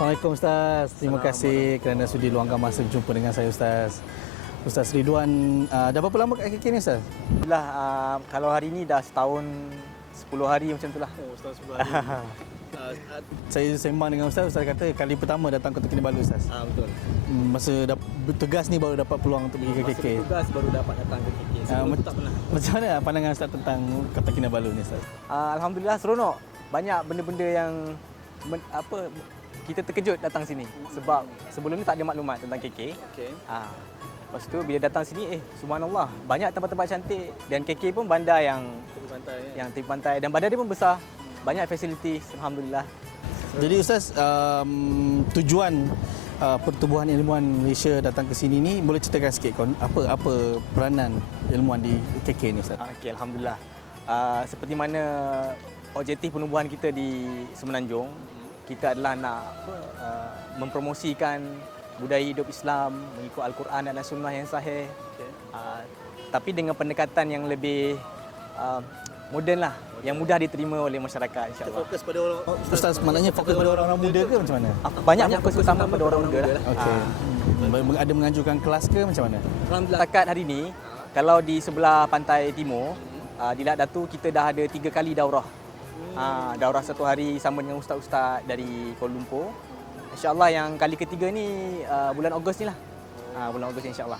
Assalamualaikum Ustaz. Terima kasih kerana sudi luangkan masa berjumpa dengan saya Ustaz. Ustaz Ridwan, dah berapa lama kat KK ni Ustaz? Alhamdulillah, kalau hari ni dah setahun 10 hari macam tu lah. Oh, setahun 10 hari. Saya sembang dengan Ustaz kata kali pertama datang Kota Kinabalu Ustaz. Betul. Masa bertugas ni baru dapat peluang untuk pergi ke KK. Masa bertugas baru dapat datang ke KK. Sebelum tu tak pernah. Macam mana pandangan Ustaz tentang Kota Kinabalu ni Ustaz? Alhamdulillah seronok. Banyak benda-benda yang kita terkejut datang sini sebab sebelum ni tak ada maklumat tentang KK. Okey. Lepas tu bila datang sini subhanallah banyak tempat-tempat cantik dan KK pun bandar yang tepi pantai dan bandar dia pun besar. Banyak fasiliti alhamdulillah. Jadi Ustaz, tujuan pertubuhan ilmuwan Malaysia datang ke sini ni boleh ceritakan sikit apa peranan ilmuwan di KK ni Ustaz? Okey, alhamdulillah. Seperti mana objektif penubuhan kita di Semenanjung, kita adalah nak mempromosikan budaya hidup Islam, mengikut Al-Quran dan Sunnah yang sahih. Okay. Tapi dengan pendekatan yang lebih moden lah, yang mudah diterima oleh masyarakat insya-Allah. Fokus pada orang Ustaz, maknanya fokus pada orang-orang muda ke macam mana? Banyak fokus utama pada orang muda lah. Okey. Ada menganjurkan kelas ke macam mana? Alhamdulillah setakat hari ni kalau di sebelah pantai timur di Lat Datu kita dah ada 3 kali daurah. Daurah satu hari sama dengan ustaz-ustaz dari Kuala Lumpur. InsyaAllah yang kali ketiga ni bulan Ogos ni lah. Bulan Ogos insyaAllah.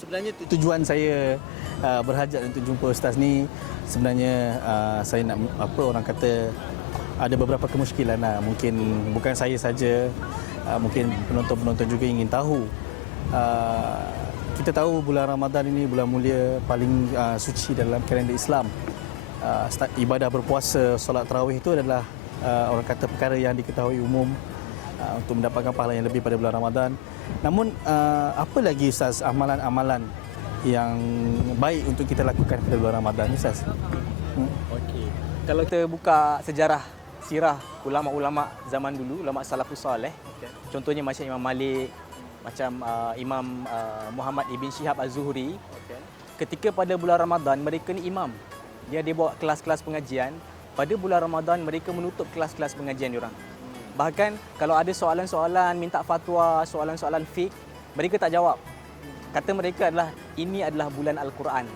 Sebenarnya tujuan saya berhajat untuk jumpa ustaz ni sebenarnya saya nak orang kata ada beberapa kemusykilan lah. Mungkin bukan saya saja, mungkin penonton-penonton juga ingin tahu. Kita tahu bulan Ramadan ini bulan mulia paling suci dalam kalender Islam. Ibadah berpuasa, solat tarawih itu adalah orang kata perkara yang diketahui umum untuk mendapatkan pahala yang lebih pada bulan Ramadan. Namun apa lagi Ustaz amalan-amalan yang baik untuk kita lakukan pada bulan Ramadan Ustaz? Okey. Kalau kita buka sejarah sirah ulama-ulama zaman dulu, ulama salafus saleh. Contohnya macam Imam Malik, macam Imam Muhammad ibn Syihab Az-Zuhri. Ketika pada bulan Ramadan mereka ni imam. Dia bawa kelas-kelas pengajian. Pada bulan Ramadan mereka menutup kelas-kelas pengajian diorang. Bahkan kalau ada soalan-soalan minta fatwa, soalan-soalan fiqh, mereka tak jawab. Kata mereka adalah ini adalah bulan Al-Quran.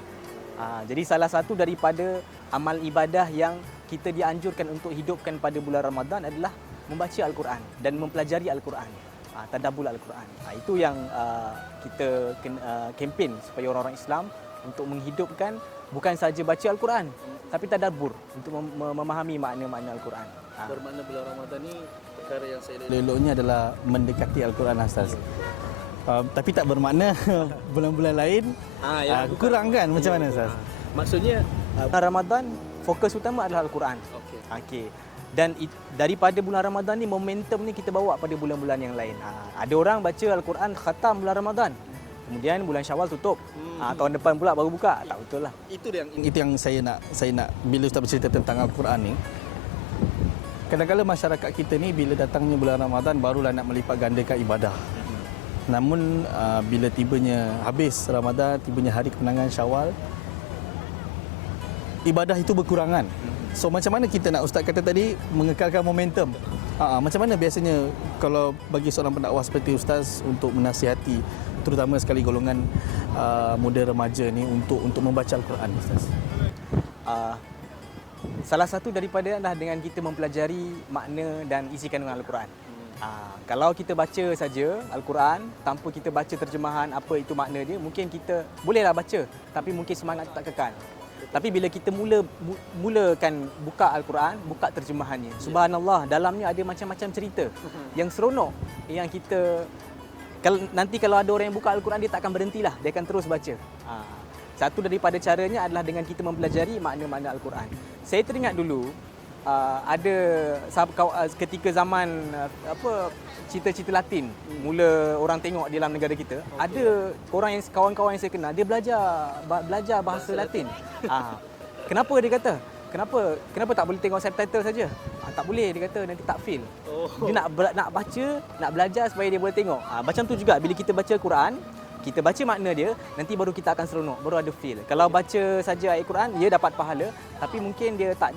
Jadi salah satu daripada amal ibadah yang kita dianjurkan untuk hidupkan pada bulan Ramadan adalah membaca Al-Quran dan mempelajari Al-Quran. Tadabbur Al-Quran. Itu yang kita kempen supaya orang-orang Islam untuk menghidupkan bukan saja baca Al-Quran tapi tadabbur untuk memahami makna-makna Al-Quran. Bermakna bulan Ramadan ni perkara yang saya eloknya adalah mendekati Al-Quran Ustaz. Tapi tak bermakna bulan-bulan lain kurang kan macam mana Ustaz? Maksudnya Ramadan fokus utama adalah Al-Quran. Okey. Dan daripada bulan Ramadan ni momentum ni kita bawa pada bulan-bulan yang lain. Ada orang baca Al-Quran khatam bulan Ramadan. Kemudian bulan Syawal tutup. Tahun depan pula baru buka. Tak betul lah. Itu yang saya nak bila Ustaz bercerita tentang Al-Quran ni. Kadang-kadang masyarakat kita ni bila datangnya bulan Ramadan barulah nak melipat gandakan ibadah. Namun bila tibanya habis Ramadan, tibanya hari kemenangan Syawal, ibadah itu berkurangan. So macam mana kita nak, Ustaz kata tadi, mengekalkan momentum? Macam mana biasanya kalau bagi seorang pendakwah seperti Ustaz untuk menasihati terutama sekali golongan muda remaja ni untuk membaca Al-Quran Ustaz? Salah satu daripada adalah dengan kita mempelajari makna dan isi kandungan Al-Quran. Kalau kita baca saja Al-Quran tanpa kita baca terjemahan apa itu makna dia, mungkin kita bolehlah baca tapi mungkin semangat tak kekal. Tapi bila kita mulakan buka Al-Quran, buka terjemahannya, subhanallah, dalamnya ada macam-macam cerita yang seronok yang kita nanti kalau ada orang yang buka Al-Quran dia tak akan berhentilah, dia akan terus baca. Satu daripada caranya adalah dengan kita mempelajari makna-makna Al-Quran. Saya teringat dulu ada ketika zaman cerita-cerita Latin mula orang tengok di dalam negara kita, ada orang yang kawan-kawan yang saya kenal dia belajar bahasa Latin. Kenapa dia kata? Kenapa tak boleh tengok subtitle saja? Tak boleh, dia kata nanti tak feel. Dia nak baca, nak belajar supaya dia boleh tengok. Macam tu juga bila kita baca Quran, kita baca makna dia, nanti baru kita akan seronok, baru ada feel. Kalau baca saja ayat Quran, dia dapat pahala, tapi mungkin dia tak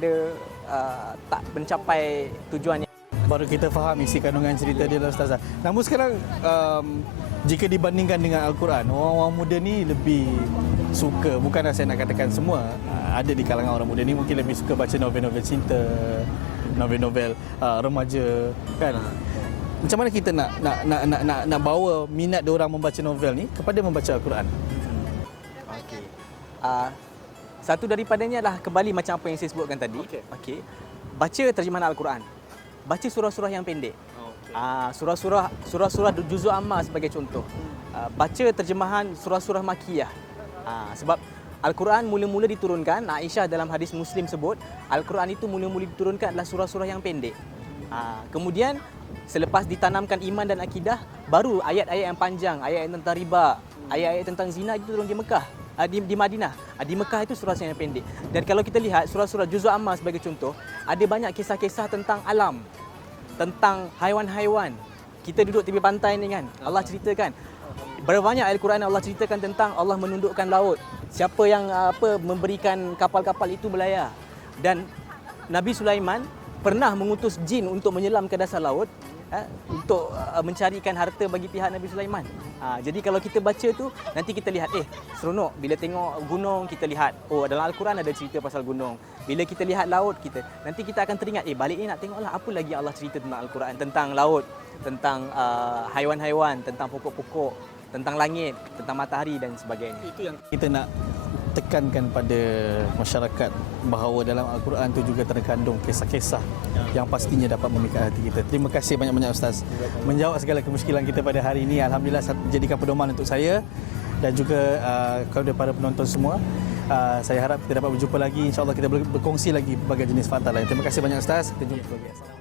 mencapai tujuannya. baru kita faham isi kandungan cerita dia lah Ustazah. Namun sekarang jika dibandingkan dengan Al-Quran, orang-orang muda ni lebih suka, bukanlah saya nak katakan semua, ada di kalangan orang muda ni mungkin lebih suka baca novel-novel cinta, novel-novel remaja kan. Macam mana kita nak bawa minat diorang membaca novel ni kepada membaca Al-Quran? Okey. Satu daripadanya adalah kembali macam apa yang saya sebutkan tadi. Okey. Baca terjemahan Al-Quran. Baca surah-surah yang pendek. Surah-surah juzuk amma sebagai contoh. Baca terjemahan surah-surah makiyah. Sebab Al-Quran mula-mula diturunkan, Aisyah dalam hadis Muslim sebut, Al-Quran itu mula-mula diturunkan adalah surah-surah yang pendek. Kemudian selepas ditanamkan iman dan akidah, baru ayat-ayat yang panjang, ayat tentang riba, ayat-ayat tentang zina itu turun di Mekah, di Madinah. Di Mekah itu surah yang pendek. Dan kalau kita lihat surah-surah juzuk amma sebagai contoh, ada banyak kisah-kisah tentang alam, tentang haiwan-haiwan. Kita duduk tepi pantai ni kan, Allah ceritakan. Berapa banyak Al-Quran Allah ceritakan tentang Allah menundukkan laut. Siapa yang memberikan kapal-kapal itu berlayar. Dan Nabi Sulaiman pernah mengutus jin untuk menyelam ke dasar laut untuk mencarikan harta bagi pihak Nabi Sulaiman. Jadi kalau kita baca tu, nanti kita lihat seronok bila tengok gunung, kita lihat dalam Al-Quran ada cerita pasal gunung. Bila kita lihat laut, nanti kita akan teringat balik ni nak tengoklah apa lagi Allah cerita tentang Al-Quran, tentang laut, tentang haiwan-haiwan, tentang pokok-pokok, tentang langit, tentang matahari dan sebagainya. Itu yang kita nak tekankan pada masyarakat, bahawa dalam Al-Quran itu juga terkandung kisah-kisah yang pastinya dapat memikat hati kita. Terima kasih banyak-banyak Ustaz menjawab segala kemusykilan kita pada hari ini. Alhamdulillah jadikan pedoman untuk saya dan juga kepada para penonton semua. Saya harap kita dapat berjumpa lagi. InsyaAllah kita berkongsi lagi berbagai jenis fakta lain. Terima kasih banyak Ustaz. Kita jumpa lagi.